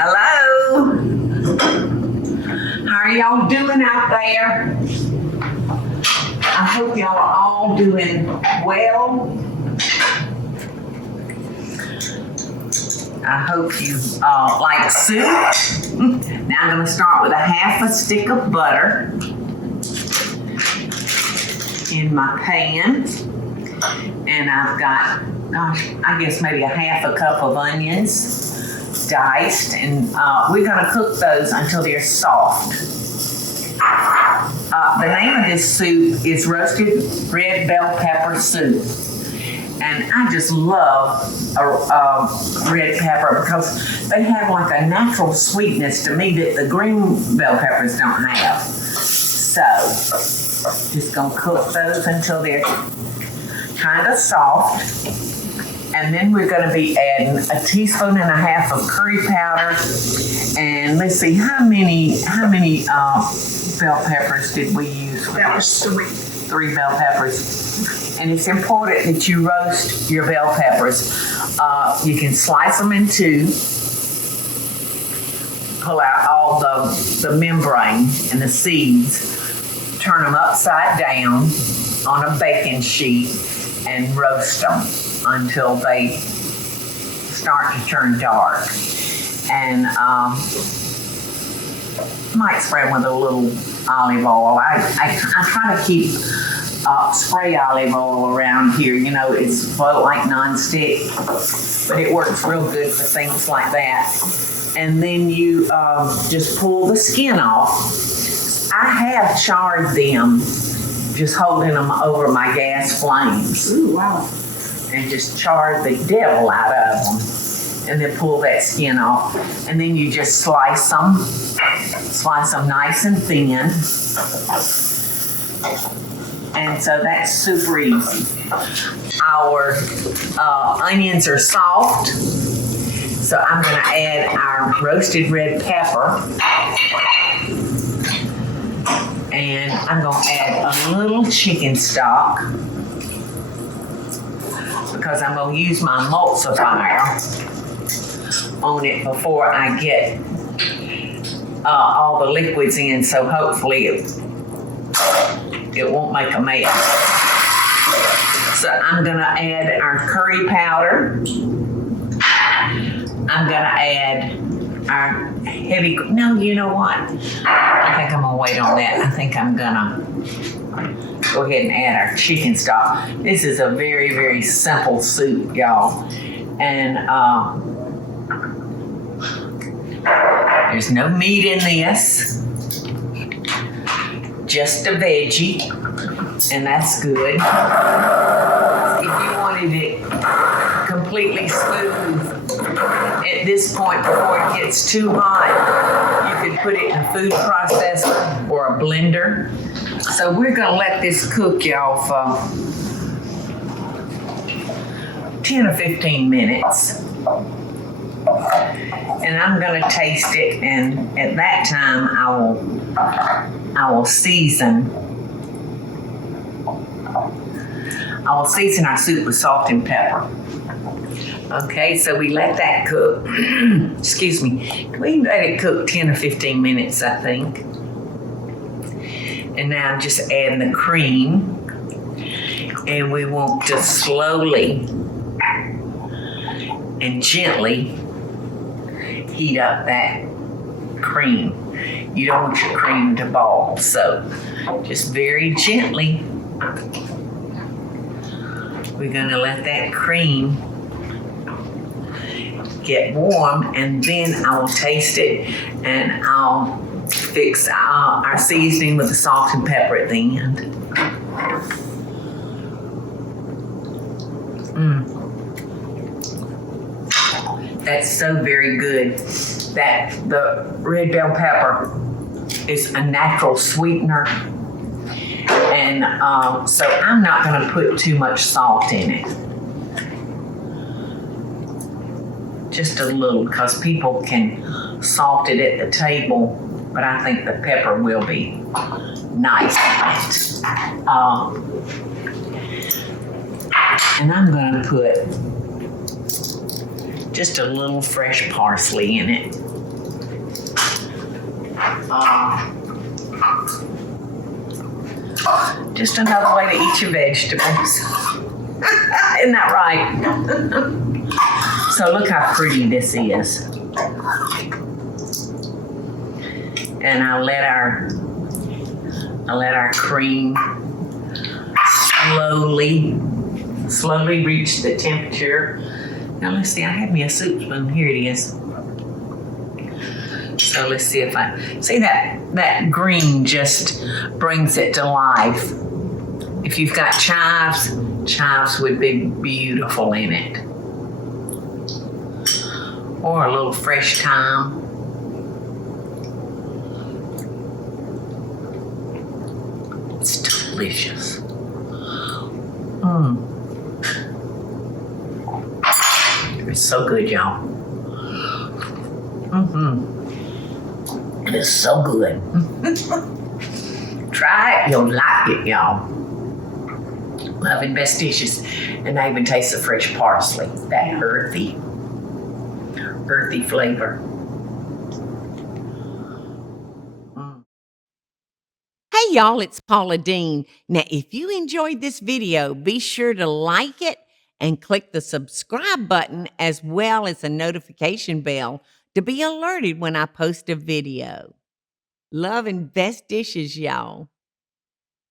Hello? How are y'all doing out there? I hope y'all are all doing well. I hope you like soup. Now I'm going to start with a half a stick of butter in my pan. And I've got, gosh, I guess maybe a half a cup of onions diced. And we're going to cook those until they're soft. The name of this soup is roasted red bell pepper soup. And I just love a red pepper because they have like a natural sweetness to me that the green bell peppers don't have. So, just gonna cook those until they're kind of soft. And then we're gonna be adding a teaspoon and a half of curry powder. And let's see, how many bell peppers did we use? That was 3. 3 bell peppers. And it's important that you roast your bell peppers. You can slice them in 2, pull out all the membrane and the seeds, turn them upside down on a baking sheet and roast them until they start to turn dark. And might spread with a little olive oil. I try to keep spray olive oil around here. You know, it's float like nonstick, but it works real good for things like that. And then you just pull the skin off. I have charred them, just holding them over my gas flames. Ooh, wow. And just charred the devil out of them. And then pull that skin off. And then you just slice them nice and thin. And so that's super easy. Our onions are soft. So I'm gonna add our roasted red pepper. And I'm gonna add a little chicken stock because I'm gonna use my emulsifier on it before I get all the liquids in, so hopefully it won't make a mess. So I'm gonna add our curry powder. I'm gonna add our no, you know what? I think I'm gonna wait on that. I think I'm gonna go ahead and add our chicken stock. This is a very, very simple soup, y'all. And there's no meat in this, just a veggie, and that's good. If you wanted it completely smooth at this point before it gets too hot, you could put it in a food processor or a blender. So we're gonna let this cook, y'all, for 10 or 15 minutes. And I'm gonna taste it, and at that time I will season our soup with salt and pepper. Okay, so we let that cook. Excuse me. We let it cook 10 or 15 minutes, I think. And now I'm just adding the cream. And we want to slowly and gently heat up that cream. You don't want your cream to ball, so just very gently. We're gonna let that cream get warm, and then I'll taste it, and I'll fix our seasoning with the salt and pepper at the end. That's so very good. That the red bell pepper is a natural sweetener, and so I'm not going to put too much salt in it. Just a little, because people can salt it at the table, but I think the pepper will be nice. And I'm going to put just a little fresh parsley in it. Just another way to eat your vegetables. Isn't that right? So look how pretty this is. And I let our cream slowly reach the temperature. Now let's see, I had me a soup spoon. Here it is. So let's see if I see that green just brings it to life. If you've got chives would be beautiful in it. Or a little fresh thyme. It's delicious. It's so good, y'all. It is so good. Try it, you'll like it, y'all. Loving Best Dishes. And I even taste the fresh parsley. That earthy flavor. Hey y'all, it's Paula Deen. Now, if you enjoyed this video, be sure to like it and click the subscribe button as well as the notification bell to be alerted when I post a video. Love and best dishes, y'all.